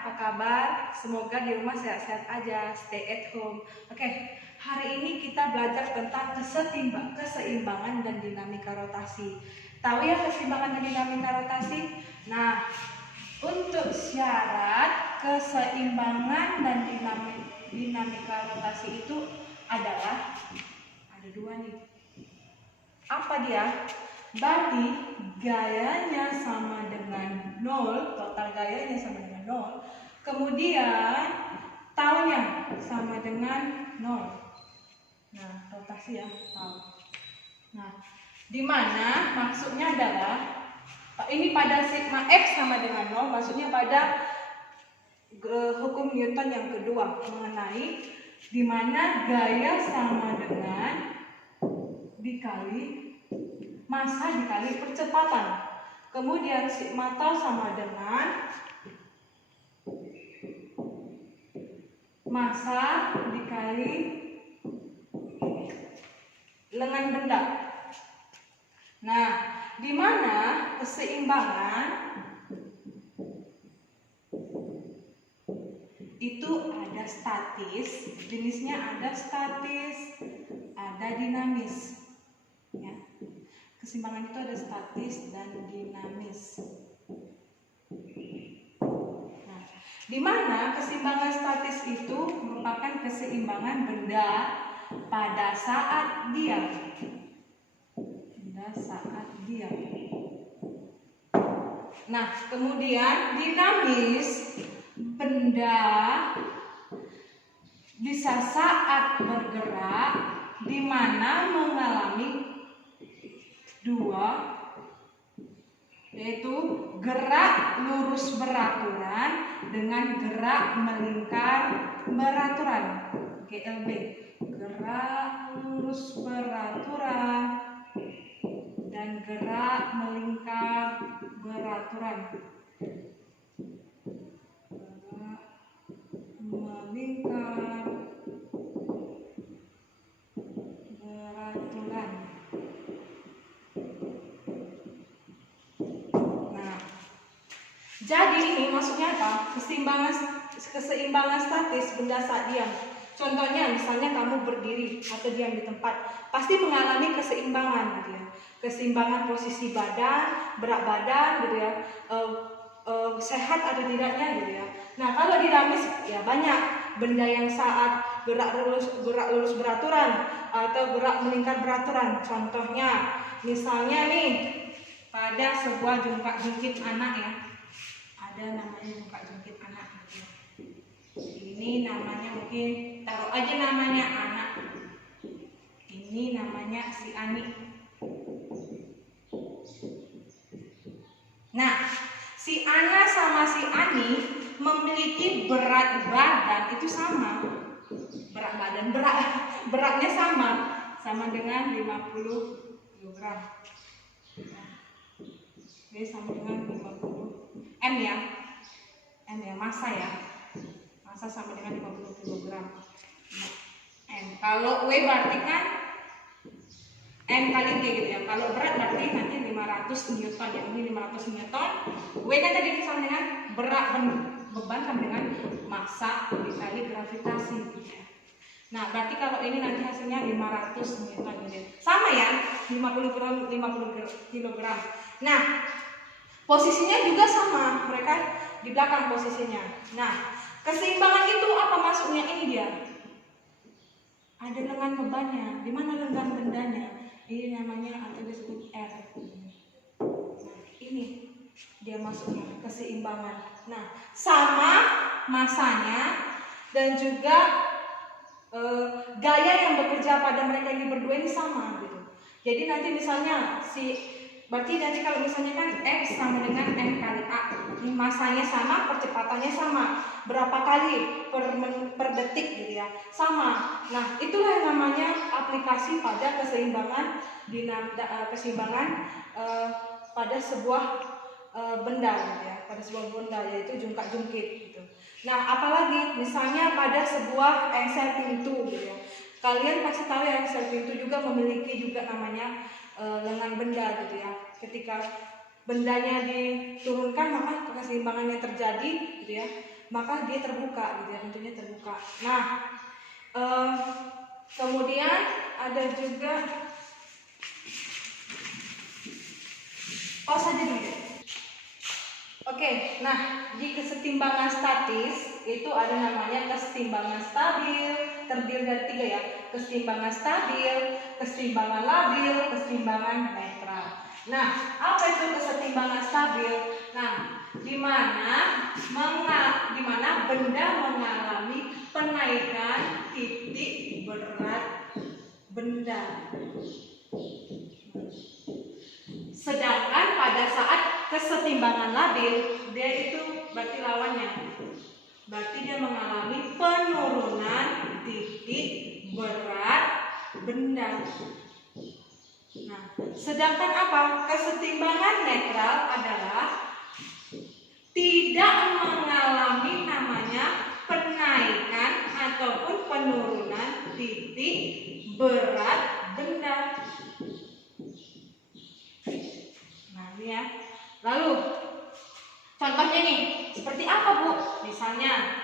apa kabar? Semoga di rumah sehat-sehat aja, stay at home. Oke, hari ini kita belajar tentang keseimbangan dan dinamika rotasi. Tahu ya keseimbangan dan dinamika rotasi? Nah, untuk syarat keseimbangan dan dinamika rotasi itu adalah ada dua nih. Apa dia? Berarti gayanya sama dengan 0, total gayanya sama dengan 0. Kemudian taunya sama dengan 0. Nah, rotasi ya, tahu. Nah, di mana maksudnya adalah ini pada sigma F sama dengan 0, maksudnya pada hukum Newton yang kedua mengenai di mana gaya sama dengan dikali massa dikali percepatan. Kemudian sigma tau sama dengan massa dikali lengan benda. Nah, di mana keseimbangan itu ada statis, jenisnya ada statis, ada dinamis. Ya. Keseimbangan itu ada statis dan dinamis. Nah, di mana keseimbangan statis itu merupakan keseimbangan benda pada saat diam. Pada saat diam. Nah, kemudian dinamis benda bisa saat bergerak di mana mengalami dua, yaitu gerak lurus beraturan dengan gerak melingkar beraturan, GLB, gerak lurus beraturan dan gerak melingkar beraturan. Gerak melingkar beraturan. Jadi ini maksudnya apa? Keseimbangan statis benda saat diam. Contohnya misalnya kamu berdiri atau diam di tempat, pasti mengalami keseimbangan gitu ya. Keseimbangan posisi badan, berat badan gitu ya. Sehat atau tidaknya gitu ya. Nah, kalau dinamis ya banyak benda yang saat gerak lurus beraturan atau gerak melingkar beraturan. Contohnya misalnya nih pada sebuah jungkit anak ya. Ada namanya jungkit anak. Ini namanya mungkin taruh aja namanya anak. Ini namanya si Ani. Nah, si Ana sama si Ani memiliki berat badan itu sama. Berat badan beratnya sama dengan 50 kg. Oke, sama dengan 50 M ya, massa ya, massa sama dengan 50 kg. M. Kalau W berarti kan M kali G gitu ya. Kalau berat berarti nanti 500 Newton ya. Ini 500 Newton. W kan tadi sama dengan berat beban sama dengan massa dikali gravitasi gitu ya. Nah, berarti kalau ini nanti hasilnya 500 Newton gitu ya. Sama ya, 50 kg. Nah, posisinya juga sama, mereka di belakang posisinya. Nah, keseimbangan itu apa maksudnya? Ini dia. Ada lengan bebannya. Di mana lengan bendanya? Ini namanya atau disebut R. Nah, ini dia maksudnya keseimbangan. Nah, sama masanya dan juga gaya yang bekerja pada mereka ini berdua ini sama gitu. Jadi nanti misalnya berarti nanti kalau misalnya kan X sama dengan M kali A, ini masanya sama, percepatannya sama, berapa kali per detik gitu ya, sama. Nah, itulah yang namanya aplikasi pada keseimbangan pada sebuah benda gitu ya, pada sebuah benda yaitu jungkit gitu. Nah, apalagi misalnya pada sebuah engsel pintu gitu ya. Kalian pasti tahu ya engsel pintu juga memiliki juga namanya lengan benda gitu ya. Ketika bendanya diturunkan maka keseimbangannya terjadi gitu ya, maka dia terbuka gitu ya, bentuknya terbuka. Nah kemudian ada juga pause aja dulu. Oke, nah di kesetimbangan statis itu ada namanya kesetimbangan stabil, terdiri dari 3 ya, kesetimbangan stabil, kesetimbangan labil, kesetimbangan netral. Nah, apa itu kesetimbangan stabil? Nah, di mana benda mengalami penaikan titik berat benda. Sedangkan pada saat kesetimbangan labil, dia itu berarti lawannya. Berarti dia mengalami penurunan titik berat benda. Nah, sedangkan apa? Kesetimbangan netral adalah tidak mengalami namanya penaikan ataupun penurunan titik berat benda. Nah, ini ya. Lalu contohnya nih, seperti apa Bu? Misalnya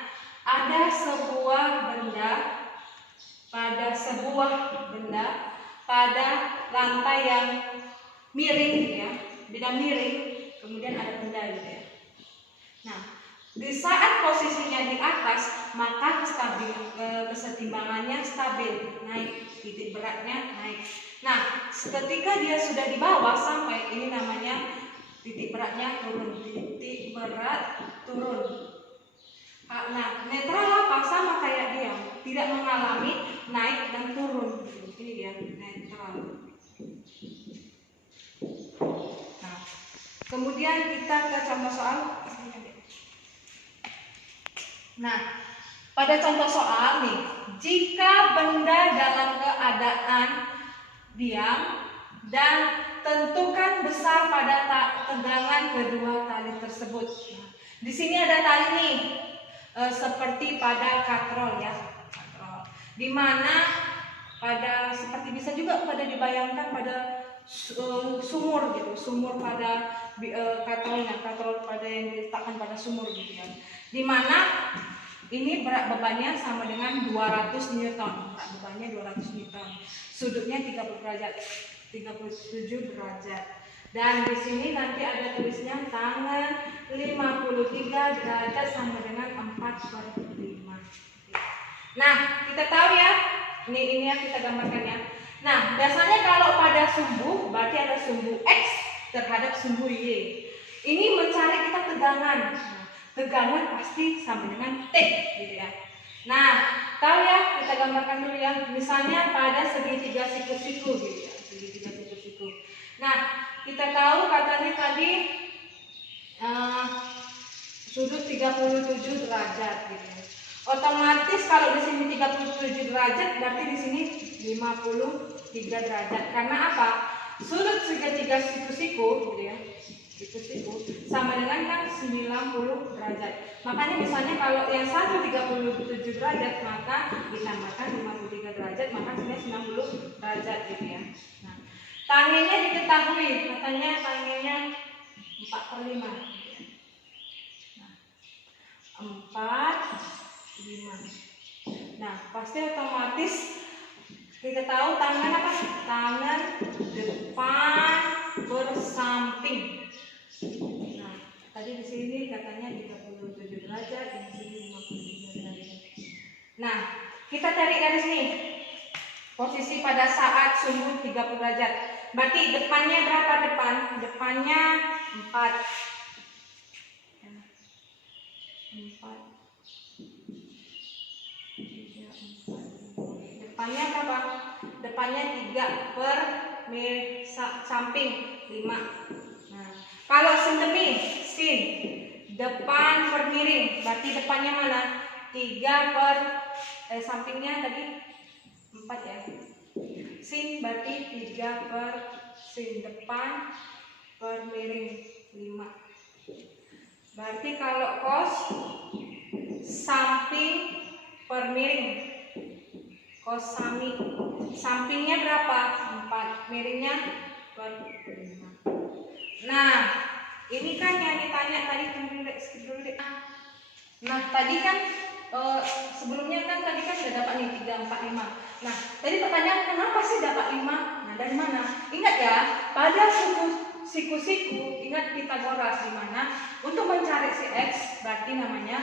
ada sebuah benda pada lantai yang miring gitu ya, bidang miring, kemudian ada benda gitu ya. Nah, di saat posisinya di atas, maka kesetimbangannya stabil, naik, titik beratnya naik. Nah, ketika dia sudah di bawah sampai ini namanya titik beratnya turun, titik berat turun. Nah, netral apa? Sama kayak dia, tidak mengalami naik dan turun. Ini dia netral. Nah, kemudian kita ke contoh soal. Nah, pada contoh soal nih, jika benda dalam keadaan diam dan tentukan besar pada tegangan kedua tali tersebut. Nah, di sini ada tali nih, seperti pada katrol ya, katrol. Di mana pada seperti bisa juga pada dibayangkan pada sumur gitu, sumur pada katrolnya, katrol pada yang diletakkan pada sumur gitu ya. Di mana ini berat bebannya sama dengan 200 Newton. Berat bebannya 200 Newton. Sudutnya 30 derajat. 37 derajat. Dan di sini nanti ada tulisnya tangan 53 derajat sama dengan 4/5. Nah, kita tahu ya. Ini yang kita gambarkan ya. Nah, biasanya kalau pada sumbu berarti ada sumbu X terhadap sumbu Y. Ini mencari kita tegangan. Tegangan pasti sama dengan T gitu ya. Nah, tahu ya, kita gambarkan dulu ya. Misalnya pada segitiga siku-siku gitu ya, segitiga siku-siku. Nah, kita tahu katanya tadi sudut 37 derajat gitu ya. Otomatis kalau di sini 37 derajat berarti di sini 53 derajat. Karena apa? Sudut segitiga siku-siku gitu ya. Siku-siku sama dengan kan 90 derajat. Makanya misalnya kalau yang satu 37 derajat maka ditambahkan 53 derajat maka sebenarnya 90 derajat gitu ya. Nah, tangennya diketahui, katanya tangennya 4/5 gitu ya. Nah, 4/5. Nah, pasti otomatis kita tahu tangan apa? Tangan depan bersamping. Nah, tadi di sini katanya 37 derajat, di sini 53 derajat. Nah, kita cari garis nih. Posisi pada saat sumbu 30 derajat. Berarti depannya berapa depan? Depannya 4. 4. Depannya berapa? Depannya 3 per samping 5. Nah, kalau sindemi, sin depan per miring, berarti depannya mana? 3 per sampingnya tadi 4 ya. Sin berarti 3 per sin depan per miring 5. Berarti kalau cos samping per miring, cos sampingnya berapa? 4, miringnya per 5. Nah, ini kan yang ditanya tadi, tunggu dulu deh, skip dulu deh. Nah, tadi kan sebelumnya kan tadi kan sudah dapat nih 3, 4, 5. Nah, tadi pertanyaan kenapa sih dapat 5? Nah, dari mana? Ingat ya, pada siku-siku, ingat Pitagoras, di mana untuk mencari si X berarti namanya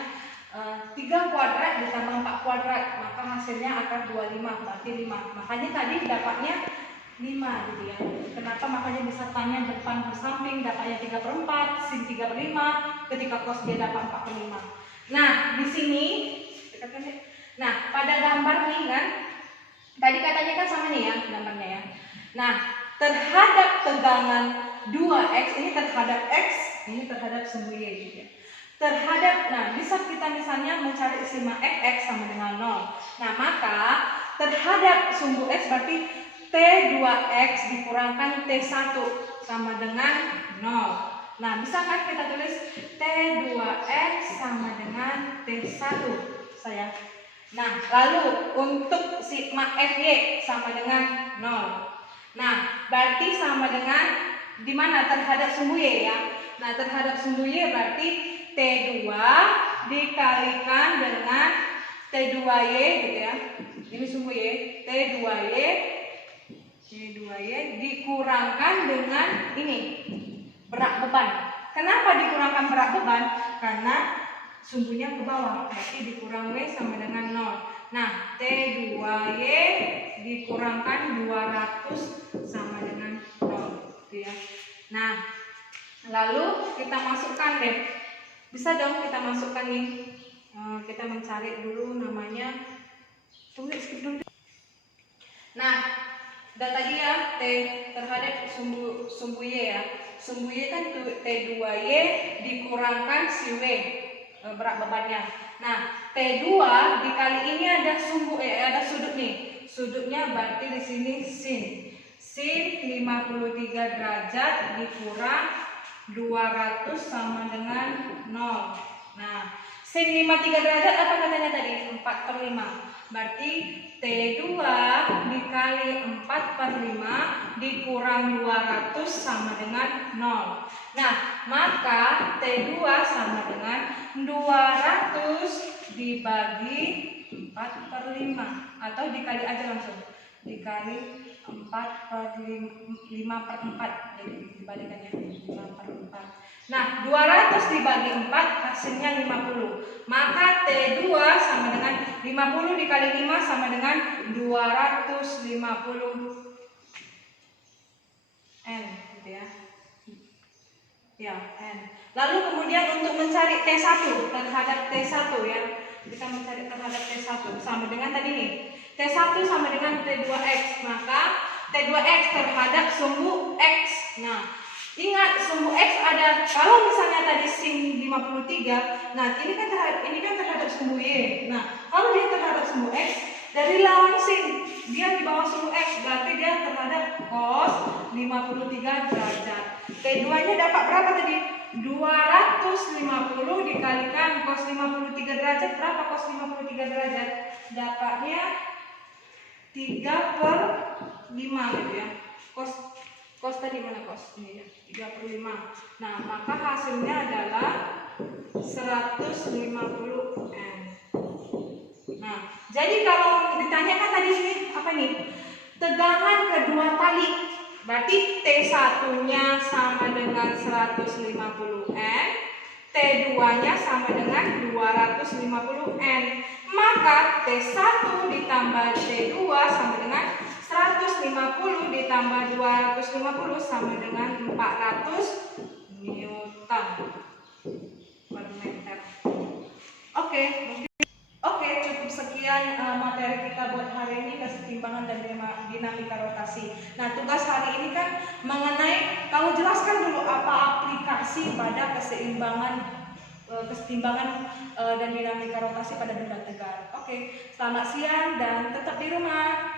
3 kuadrat ditambah 4 kuadrat, maka hasilnya akan 25, berarti 5. Makanya tadi dapatnya 5 gitu ya. Kenapa? Makanya bisa tanya depan bersamping dapatnya 3/4, sin 3/5, ketika cos dia dapat 4/5. Nah, di sini nah, pada gambar nih kan tadi katanya kan sama nih ya gambarnya ya. Nah, terhadap tegangan 2x, ini terhadap x, ini terhadap sumbu y gitu ya. Nah, bisa kita misalnya mencari sigma x sama dengan 0. Nah, maka terhadap sumbu x berarti T2x dikurangkan T1 sama dengan 0. Nah, bisa kan kita tulis T2x sama dengan T1 sayang. Nah, lalu untuk sigma Fy sama dengan 0. Nah, berarti sama dengan di mana terhadap sumbu y ya. Nah, terhadap sumbu y berarti T2 dikalikan dengan T2y gitu ya. Ini sumbu y, T2y dikurangkan dengan ini berat beban. Kenapa dikurangkan berat beban? Karena sumbunya ke bawah, berarti dikurang W sama dengan 0. Nah, T2Y dikurangkan 200 sama dengan 0 gitu ya. Nah, lalu kita masukkan deh. Bisa dong kita masukkan nih. Kita mencari dulu namanya. Tunggu, skip dulu. Nah, tadi ya T terhadap sumbu Y ya. Sumbu Y kan T2Y dikurangkan si W berat bebannya. Nah, T2 dikali ini ada ada sudut nih. Sudutnya berarti di sini sin. Sin 53 derajat dikurang 200 sama dengan 0. Nah, sin 53 derajat apa katanya tadi? 4/5. Berarti T2 dikali 4/5 dikurang 200 sama dengan 0. Nah, maka T2 sama dengan 200 dibagi 4/5 atau dikali aja langsung. Dikali 5/4, jadi dibalikannya 5/4. Nah, 200 dibagi 4 hasilnya 50. Maka T2 sama dengan 50 dikali 5 sama dengan 250 N gitu ya. Ya, N. Lalu kemudian untuk mencari T1 terhadap T1 ya. Kita mencari terhadap T1 sama dengan tadi nih. T1 sama dengan T2X. Maka T2X terhadap sumbu X. Nah, ingat sumbu X ada, kalau misalnya tadi sin 53, nah ini kan terhadap sumbu Y. Nah, kalau dia terhadap sumbu X, dari lawan sin, dia di bawah sumbu X, berarti dia terhadap cos 53 derajat. T2-nya dapat berapa tadi? 250 dikalikan cos 53 derajat, berapa cos 53 derajat? Dapatnya 3/5 gitu ya. Cos tadi mana cos? Ini ya, 3/5. Nah, maka hasilnya adalah 150 N. Nah, jadi kalau ditanyakan tadi ini apa nih? Tegangan kedua tali. Berarti T1-nya sama dengan 150 N, T2-nya sama dengan 250 N. Maka T1 ditambah T2 sama dengan 150 ditambah 250 sama dengan 400 Newton per meter. Oke, cukup sekian materi kita buat hari ini, kesetimbangan dan dinamika rotasi. Nah, tugas hari ini kan mengenai, kamu jelaskan dulu apa aplikasi pada kesetimbangan dan dinamika rotasi pada benda tegar. Oke, selamat siang dan tetap di rumah.